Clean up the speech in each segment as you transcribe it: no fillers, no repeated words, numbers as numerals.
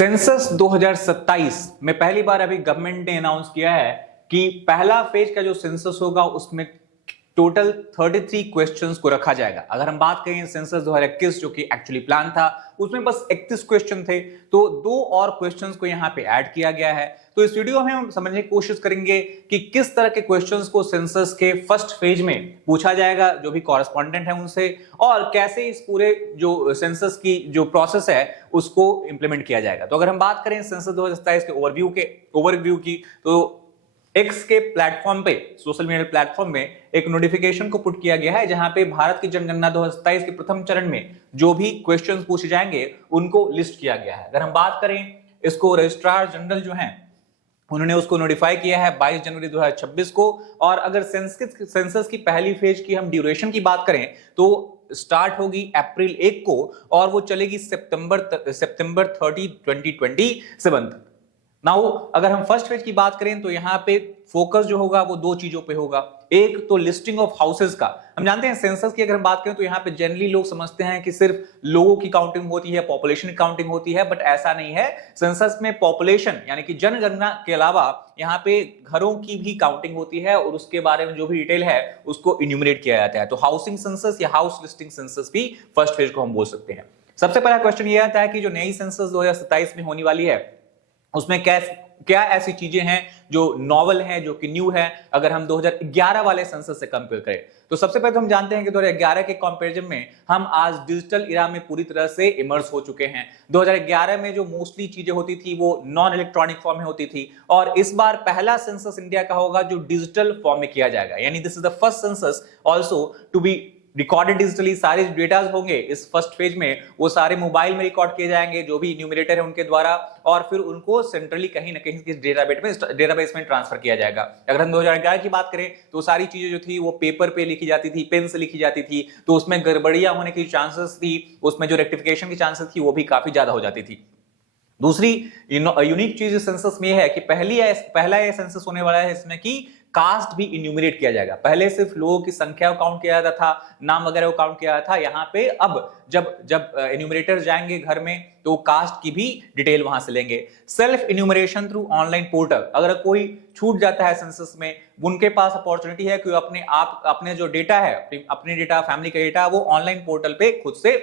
Census 2027 में पहली बार अभी गवर्नमेंट ने अनाउंस किया है कि पहला फेज का जो सेंसस होगा उसमें टोटल 33 क्वेश्चंस को रखा जाएगा। अगर हम बात करें सेंसस 2021 जो कि एक्चुअली प्लान था उसमें बस 31 क्वेश्चन थे, तो 2 और क्वेश्चंस को यहाँ पे ऐड किया गया है। तो इस वीडियो में हम समझने की कोशिश करेंगे कि किस तरह के क्वेश्चंस को सेंसस के फर्स्ट फेज में पूछा जाएगा जो भी कॉरेस्पॉन्डेंट है उनसे, और कैसे इस पूरे जो सेंसस की जो प्रोसेस है उसको इंप्लीमेंट किया जाएगा। तो अगर हम बात करें सेंसस 2027 के ओवरव्यू की, तो एक्स के प्लेटफॉर्म पे, सोशल मीडिया प्लेटफॉर्म में एक नोटिफिकेशन को पुट किया गया है जहां पे भारत की जनगणना 2027 के प्रथम चरण में जो भी क्वेश्चंस पूछे जाएंगे उनको लिस्ट किया गया है। अगर हम बात करें इसको, रजिस्ट्रार जनरल जो हैं उन्होंने उसको नोटिफाई किया है 22 जनवरी 2026 को। और अगर सेंसस की पहली फेज की हम ड्यूरेशन की बात करें तो स्टार्ट होगी अप्रैल 1 को और वो चलेगी सितंबर 30, 2027 तक। नाउ अगर हम फर्स्ट फेज की बात करें तो यहाँ पे फोकस जो होगा वो 2 चीजों पे होगा। एक तो लिस्टिंग ऑफ हाउसेस का। हम जानते हैं सेंसस की अगर हम बात करें तो यहाँ पे जनरली लोग समझते हैं कि सिर्फ लोगों की काउंटिंग होती है, पॉपुलेशन की काउंटिंग होती है, बट ऐसा नहीं है। सेंसस में पॉपुलेशन यानी कि जनगणना के अलावा यहाँ पे घरों की भी काउंटिंग होती है और उसके बारे में जो भी डिटेल है उसको इन्यूमरेट किया जाता है। तो हाउसिंग सेंसस या हाउस लिस्टिंग सेंसस भी फर्स्ट फेज को हम बोल सकते हैं। सबसे पहला क्वेश्चन ये आता है कि जो नई सेंसस 2027 में होने वाली है उसमें क्या ऐसी चीजें हैं जो नॉवल हैं, जो कि न्यू है, अगर हम 2011 वाले सेंसस से कंपेयर करें। तो सबसे पहले तो हम जानते हैं कि 2011 के कंपैरिजन में हम आज डिजिटल इरा में पूरी तरह से इमर्स हो चुके हैं। 2011 में जो मोस्टली चीजें होती थी वो नॉन इलेक्ट्रॉनिक फॉर्म में होती थी, और इस बार पहला सेंसस इंडिया का होगा जो डिजिटल फॉर्म में किया जाएगा। यानी this is the first census also to be recorded digitally. सारे डेटा होंगे इस फर्स्ट फेज में वो सारे मोबाइल में रिकॉर्ड किए जाएंगे जो भी न्यूमरेटर है उनके द्वारा, और फिर उनको सेंट्रली कहीं ना कहीं किस डेटाबेस में ट्रांसफर किया जाएगा। अगर हम 2011 की बात करें तो सारी चीजें जो थी वो पेपर पे लिखी जाती थी, पेन से लिखी जाती थी, तो उसमें गड़बड़ियां होने की चांसेस थी, उसमें जो रेक्टिफिकेशन की चांसेस थी वो भी काफी ज्यादा हो जाती थी। दूसरी यूनिक चीज सेंसस में है कि पहला ये सेंसस होने वाला है इसमें कि कास्ट भी इन्यूमरेट किया जाएगा। पहले सिर्फ लोगों की संख्या को काउंट किया जाता था, नाम वगैरह को काउंट किया जाता था। यहाँ पे अब जब इन्यूमरेटर जाएंगे घर में तो कास्ट की भी डिटेल वहां से लेंगे। Self enumeration through online portal. अगर कोई छूट जाता है सेंसस में, उनके पास अपॉर्चुनिटी है कि अपने जो डेटा है, अपने डेटा, फैमिली का डेटा, वो ऑनलाइन पोर्टल पे खुद से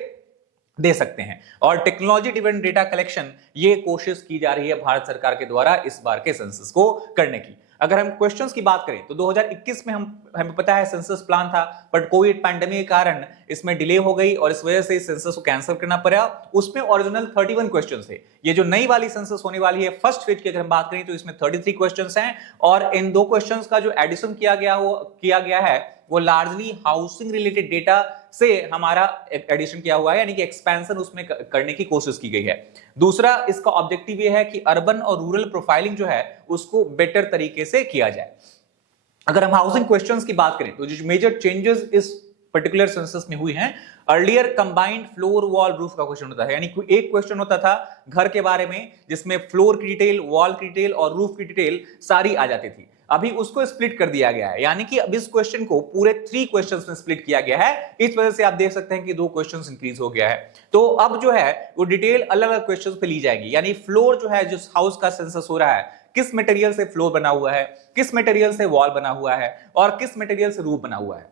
दे सकते हैं। और टेक्नोलॉजी ड्रिवन डेटा कलेक्शन, ये कोशिश की जा रही है भारत सरकार के द्वारा इस बार के सेंसस को करने की। अगर हम क्वेश्चंस की बात करें तो 2021 में हमें पता है सेंसस प्लान था, बट कोविड पैंडेमिक के कारण इसमें डिले हो गई और इस वजह से इस सेंसस को कैंसिल करना पड़ा। उसमें ओरिजिनल 31 क्वेश्चंस थे। ये जो नई वाली सेंसस होने वाली है फर्स्ट फेज की अगर हम बात करें तो इसमें 33 क्वेश्चंस हैं, और इन 2 क्वेश्चंस का जो एडिशन किया गया है वो लार्जली हाउसिंग रिलेटेड डेटा से हमारा एडिशन किया हुआ है, यानी कि एक्सपेंशन उसमें करने की कोशिश की गई है। दूसरा इसका ऑब्जेक्टिव ये है कि अर्बन और रूरल प्रोफाइलिंग जो है उसको बेटर तरीके से किया जाए। अगर हम हाउसिंग क्वेश्चंस की बात करें तो जो मेजर चेंजेस इस पर्टिकुलर सेंसस में हुई हैं, earlier combined floor wall roof का क्वेश्चन होता है, यानी एक क्वेश्चन होता था घर के बारे में जिसमें फ्लोर की डिटेल, वॉल की डिटेल और रूफ की डिटेल सारी आ जाती थी। अभी उसको स्प्लिट कर दिया गया है, यानी कि अब इस क्वेश्चन को पूरे 3 क्वेश्चंस में स्प्लिट किया गया है। इस वजह से आप देख सकते हैं कि 2 क्वेश्चंस इंक्रीज हो गया है। तो अब जो है वो डिटेल अलग अलग क्वेश्चंस पे ली जाएगी। यानी फ्लोर जो है, जिस हाउस का सेंसस हो रहा है, किस मटेरियल से फ्लोर बना हुआ है, किस मटेरियल से वॉल बना हुआ है और किस मटेरियल से रूफ बना हुआ है।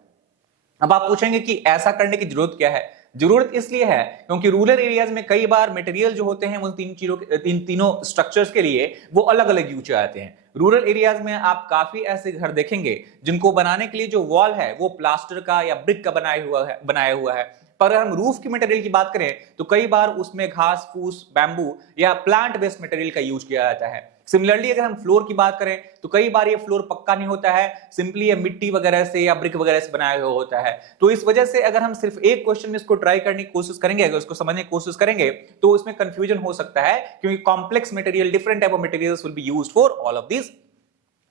अब आप पूछेंगे कि ऐसा करने की जरूरत क्या है। जरूरत इसलिए है क्योंकि रूरल एरियाज में कई बार मटेरियल जो होते हैं वो तीनों स्ट्रक्चर्स के लिए वो अलग अलग यूज आते हैं। रूरल एरियाज में आप काफी ऐसे घर देखेंगे जिनको बनाने के लिए जो वॉल है वो प्लास्टर का या ब्रिक का बनाया हुआ है। पर अगर हम रूफ की मटेरियल की बात करें तो कई बार उसमें घास फूस, बैम्बू या प्लांट बेस्ड मटेरियल का यूज किया जाता है। सिमिलरली अगर हम फ्लोर की बात करें तो कई बार ये फ्लोर पक्का नहीं होता है, सिंपली ये मिट्टी वगैरह से या ब्रिक वगैरह से बनाया हुआ होता है। तो इस वजह से अगर हम सिर्फ एक क्वेश्चन में इसको ट्राई करने की कोशिश करेंगे, अगर उसको समझने की कोशिश करेंगे तो इसमें कंफ्यूजन हो सकता है, क्योंकि complex material, different type of materials will be used for all of these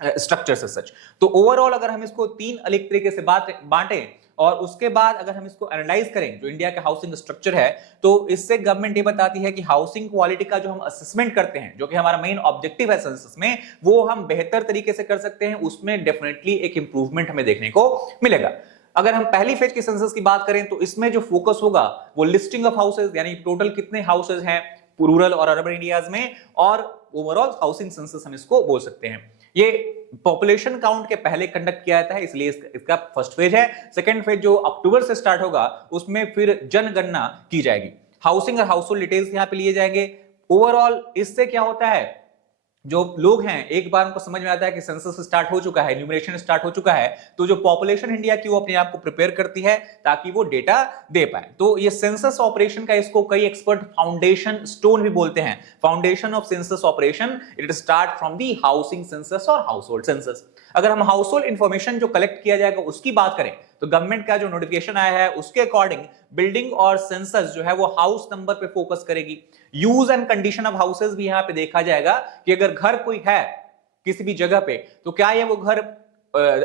structures as such. तो ओवरऑल अगर हम इसको 3 अलग तरीके से बांटें और उसके बाद अगर हम इसको एनालाइज करें जो इंडिया का हाउसिंग स्ट्रक्चर है, तो इससे गवर्नमेंट ये बताती है कि हाउसिंग क्वालिटी का जो हम असेसमेंट करते हैं, जो कि हमारा मेन ऑब्जेक्टिव है सेंसस में, वो हम बेहतर तरीके से कर सकते हैं। उसमें डेफिनेटली एक इंप्रूवमेंट हमें देखने को मिलेगा। अगर हम पहली फेज के सेंसस की बात करें तो इसमें जो फोकस होगा वो लिस्टिंग ऑफ हाउसेज, यानी टोटल कितने हाउसेज हैं, रूरल और अर्बन एरियाज में, और ओवरऑल हाउसिंग सेंसस हम इसको बोल सकते हैं। ये पॉपुलेशन काउंट के पहले कंडक्ट किया जाता है, इसलिए इसका फर्स्ट फेज है। सेकंड फेज जो अक्टूबर से स्टार्ट होगा उसमें फिर जनगणना की जाएगी। हाउसिंग और हाउसहोल्ड डिटेल्स यहां पे लिए जाएंगे। ओवरऑल इससे क्या होता है, जो लोग हैं एक बार उनको समझ में आता है कि सेंसस स्टार्ट हो चुका है, न्यूमरेशन स्टार्ट हो चुका है, तो जो पॉपुलेशन इंडिया की वो अपने आप को प्रिपेयर करती है ताकि वो डेटा दे पाए। तो ये सेंसस ऑपरेशन का इसको कई एक्सपर्ट फाउंडेशन स्टोन भी बोलते हैं, foundation of census operation. It start from the housing census और हाउसहोल्ड सेंसस। अगर हम हाउसहोल्ड इंफॉर्मेशन जो कलेक्ट किया जाएगा उसकी बात करें तो गवर्नमेंट का जो नोटिफिकेशन आया है उसके अकॉर्डिंग बिल्डिंग और सेंसस जो है वो हाउस नंबर पे फोकस करेगी। Use and condition of houses भी यहां पे देखा जाएगा कि अगर घर कोई है किसी भी जगह पे तो क्या ये वो घर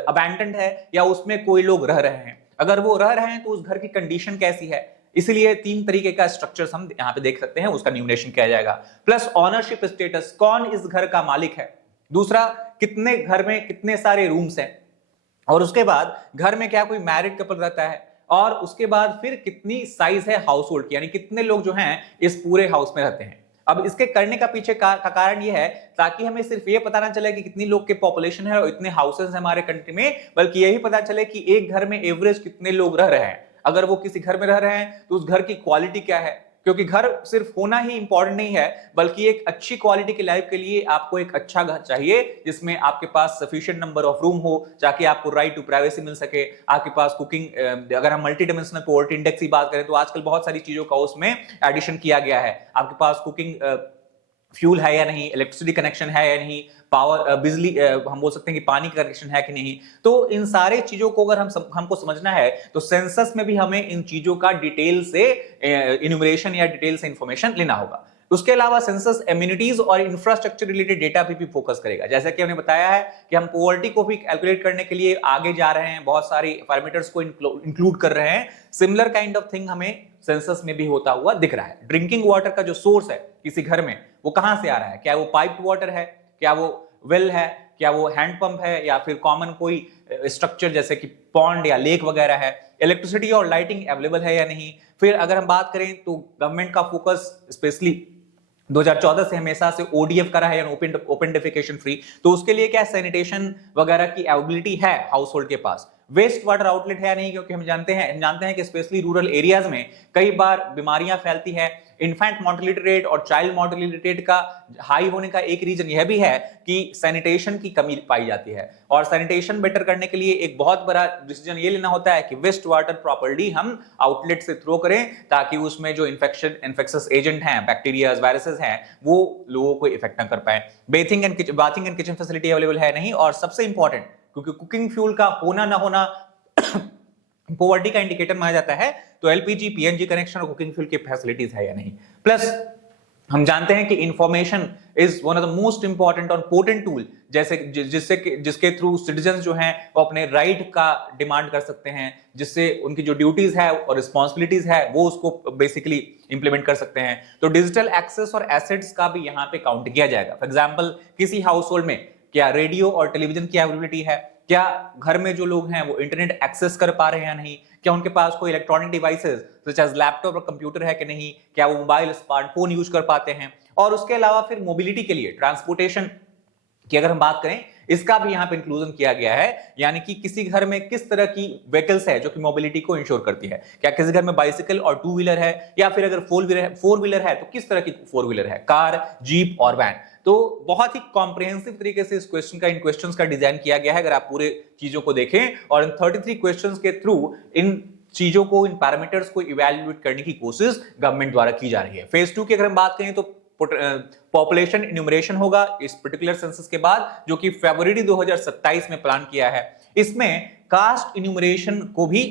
अबैंडन्ड है या उसमें कोई लोग रह रहे हैं। अगर वो रह रहे हैं तो उस घर की कंडीशन कैसी है। इसलिए 3 तरीके का स्ट्रक्चर्स हम यहां पे देख सकते हैं, उसका न्यूमरेशन किया जाएगा। प्लस ऑनरशिप स्टेटस, कौन इस घर का मालिक है। दूसरा, कितने घर में कितने सारे रूम्स हैं, और उसके बाद घर में क्या कोई मैरिड कपल रहता है, और उसके बाद फिर कितनी साइज है हाउस होल्ड की, यानी कितने लोग जो हैं इस पूरे हाउस में रहते हैं। अब इसके करने का पीछे का कारण यह है ताकि हमें सिर्फ ये पता ना चले कि कितनी लोग के पॉपुलेशन है और इतने हाउसेस हैं हमारे कंट्री में, बल्कि यही पता चले कि एक घर में एवरेज कितने लोग रह रहे हैं। अगर वो किसी घर में रह रहे हैं तो उस घर की क्वालिटी क्या है, क्योंकि घर सिर्फ होना ही इंपॉर्टेंट नहीं है, बल्कि एक अच्छी क्वालिटी की लाइफ के लिए आपको एक अच्छा घर चाहिए जिसमें आपके पास सफिशिएंट नंबर ऑफ रूम हो, ताकि आपको राइट टू प्राइवेसी मिल सके। आपके पास कुकिंग, अगर हम मल्टी डायमेंशनल पॉवर्टी इंडेक्स की बात करें तो आजकल बहुत सारी चीजों का उसमें एडिशन किया गया है। आपके पास कुकिंग फ्यूल है या नहीं, इलेक्ट्रिसिटी कनेक्शन है या नहीं, पावर बिजली हम बोल सकते हैं कि पानी का कनेक्शन है कि नहीं। तो इन सारे चीजों को अगर हमको समझना है तो सेंसस में भी हमें इन चीजों का डिटेल से इन्यूमरेशन या डिटेल से इंफॉर्मेशन लेना होगा। उसके अलावा सेंसस एम्यूनिटीज और इंफ्रास्ट्रक्चर रिलेटेड डेटा पे भी फोकस करेगा। जैसा कि हमने बताया है कि हम पॉवर्टी को भी कैलकुलेट करने के लिए आगे जा रहे हैं, बहुत सारी पैरामीटर्स को इंक्लूड कर रहे हैं। सिमिलर काइंड ऑफ थिंग हमें सेंसस में भी होता हुआ दिख रहा है। ड्रिंकिंग वाटर का जो सोर्स है किसी घर में वो कहां से आ रहा है, क्या वो पाइप्ड वाटर है, क्या वो वेल है, क्या वो हैंडपंप है, या फिर कॉमन कोई स्ट्रक्चर जैसे कि पॉन्ड या लेक वगैरह है। इलेक्ट्रिसिटी और लाइटिंग अवेलेबल है या नहीं। फिर अगर हम बात करें तो गवर्नमेंट का फोकस स्पेशली 2014 से हमेशा से ओडीएफ करा है, यानी ओपन डेफिकेशन फ्री। तो उसके लिए क्या सैनिटेशन वगैरह की अवेलेबिलिटी है हाउस होल्ड के पास। वेस्ट वाटर आउटलेट है या नहीं, क्योंकि हम जानते हैं कि स्पेशली रूरल एरियाज में कई बार बीमारियां फैलती हैं। इन्फेंट मोर्टेलिटी रेट और चाइल्ड मोर्टेलिटी रेट का हाई होने का एक रीजन यह भी है कि सैनिटेशन की कमी पाई जाती है, और सैनिटेशन बेटर करने के लिए एक बहुत बड़ा डिसीजन ये लेना होता है कि वेस्ट वाटर प्रॉपर्ली हम आउटलेट से थ्रो करें, ताकि उसमें जो इन्फेक्शस एजेंट हैं, बैक्टीरिया वायरसेस हैं, वो लोगों को इफेक्ट ना कर पाए। Bathing and kitchen facility available है नहीं, और सबसे इंपॉर्टेंट, क्योंकि कुकिंग फ्यूल का होना ना होना पॉवर्टी का इंडिकेटर माना जाता है, तो एलपीजी पीएनजी कनेक्शन और कुकिंग फ्यूल की फैसिलिटीज है या नहीं। प्लस हम जानते हैं कि information is one of the most important और पोटेंट टूल, जिसके थ्रू सिटीजन जो हैं वो अपने राइट का डिमांड कर सकते हैं, जिससे उनकी जो ड्यूटीज है और रिस्पॉन्सिबिलिटीज है वो उसको बेसिकली इंप्लीमेंट कर सकते हैं। तो डिजिटल एक्सेस और एसेट्स का भी यहाँ पे काउंट किया जाएगा। फॉर एग्जाम्पल, किसी हाउस होल्ड में क्या रेडियो और टेलीविजन की अवेलेबिलिटी है, क्या घर में जो लोग हैं वो इंटरनेट एक्सेस कर पा रहे हैं या नहीं, क्या उनके पास कोई electronic devices such as laptop और कंप्यूटर है कि नहीं, क्या वो मोबाइल स्मार्टफोन यूज कर पाते हैं। और उसके अलावा फिर मोबिलिटी के लिए ट्रांसपोर्टेशन की अगर हम बात करें, इसका भी यहाँ पे इंक्लूजन किया गया है, यानी कि किसी घर में किस तरह की व्हीकल्स है जो कि मोबिलिटी को इंश्योर करती है। क्या किसी घर में बाइसिकल और 2 व्हीलर है, या फिर अगर 4 व्हीलर है तो किस तरह की 4 व्हीलर है, कार, जीप और वैन। तो बहुत ही कॉम्प्रिहेंसिव तरीके से इन क्वेश्चंस का डिजाइन किया गया है, अगर आप पूरे चीजों को देखें। और इन 33 क्वेश्चंस के थ्रू इन चीजों को, इन पैरामीटर्स को इवैल्यूएट करने की कोशिश गवर्नमेंट द्वारा की जा रही है। फेज 2 की अगर हम बात करें तो पॉपुलेशन इन्यूमरेशन होगा इस पर्टिकुलर सेंसस के बाद, जो कि फरवरी 2027 में प्लान किया है। इसमें कास्ट इन्यूमरेशन को भी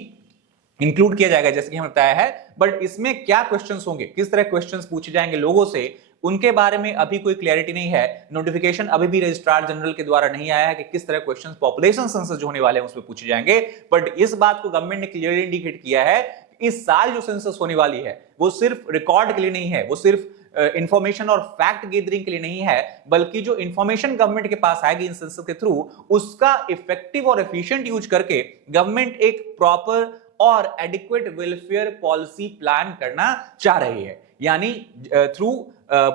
इंक्लूड किया जाएगा जैसे कि हमने बताया है, बट इसमें क्या क्वेश्चंस होंगे, किस तरह क्वेश्चंस पूछे जाएंगे लोगों से, उनके बारे में अभी कोई क्लैरिटी नहीं है। नोटिफिकेशन अभी भी रजिस्ट्रार जनरल के द्वारा नहीं आया है कि किस तरह क्वेश्चंस पॉपुलेशन सेंसस जो होने वाले हैं उसमें पूछे जाएंगे। बट इस बात को गवर्नमेंट ने क्लियरली इंडिकेट किया है कि इस साल जो सेंसस होने वाली है वो सिर्फ रिकॉर्ड के लिए नहीं है, वो सिर्फ इंफॉर्मेशन और फैक्ट गैदरिंग के लिए नहीं है, बल्कि जो इंफॉर्मेशन गवर्नमेंट के पास आएगी इन सेंसस के थ्रू, उसका इफेक्टिव और एफिशिएंट यूज करके गवर्नमेंट एक प्रॉपर और एडिक्वेट वेलफेयर पॉलिसी प्लान करना चाह रही है। यानी through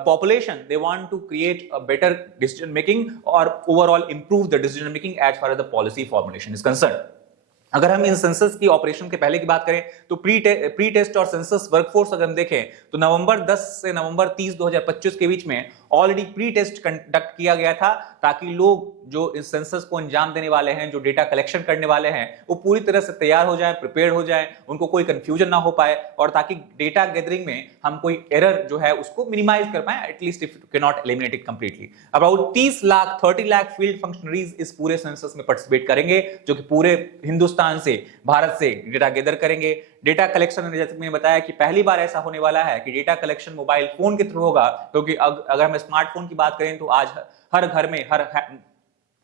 population, they want to create a better decision making or overall improve the decision making as far as the policy formulation is concerned. अगर हम इन सेंसस की ऑपरेशन के पहले की बात करें तो प्री टेस्ट और सेंसस वर्कफोर्स अगर हम देखें तो नवंबर 10 से नवंबर 30 2025 के बीच में ऑलरेडी प्री टेस्ट कंडक्ट किया गया था, ताकि लोग जो इस सेंसस को अंजाम देने वाले हैं, जो डेटा कलेक्शन करने वाले हैं, वो पूरी तरह से तैयार हो जाए, प्रिपेयर्ड हो जाए, उनको कोई कंफ्यूजन ना हो पाए, और ताकि डेटा गैदरिंग में हम कोई एरर जो है उसको मिनिमाइज कर पाए, at least if you can not eliminate it completely. About 30 lakh field functionaries इस पूरे सेंसस में पार्टिसिपेट करेंगे, जो कि पूरे हिंदुस्तान से, भारत से डेटा गैदर करेंगे। डेटा कलेक्शन, जैसे मैंने बताया कि पहली बार ऐसा होने वाला है कि डेटा कलेक्शन मोबाइल फोन के थ्रू होगा, क्योंकि अगर हम स्मार्टफोन की बात करें तो आज हर घर में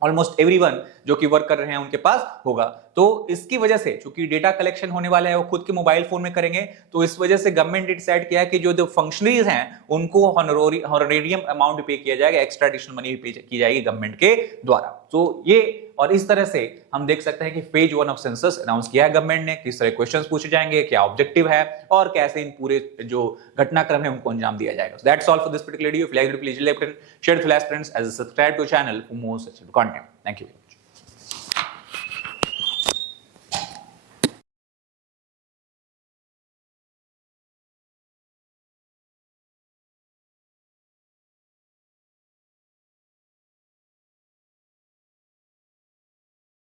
ऑलमोस्ट एवरीवन जो कि वर्क कर रहे हैं उनके पास होगा। तो इसकी वजह से चूंकि डेटा कलेक्शन होने वाला है वो खुद के मोबाइल फोन में करेंगे, तो इस वजह से गवर्नमेंट ने डिसाइड किया कि जो फंक्शनरीज हैं उनको हॉनरेरियम अमाउंट पे किया जाएगा, एक्स्ट्रा एडिशनल मनी पे की जाएगी गवर्नमेंट के द्वारा। तो ये और इस तरह से हम देख सकते हैं कि फेज 1 ऑफ सेंसस अनाउंस किया है गवर्नमेंट ने, किस तरह क्वेश्चंस पूछे जाएंगे, क्या ऑब्जेक्टिव है और कैसे इन पूरे जो घटनाक्रम है उनको अंजाम दिया जाएगा। So that's all for this particular video. If you like it, please like it, share it with friends, as subscribe to channel for more such content. Thank you.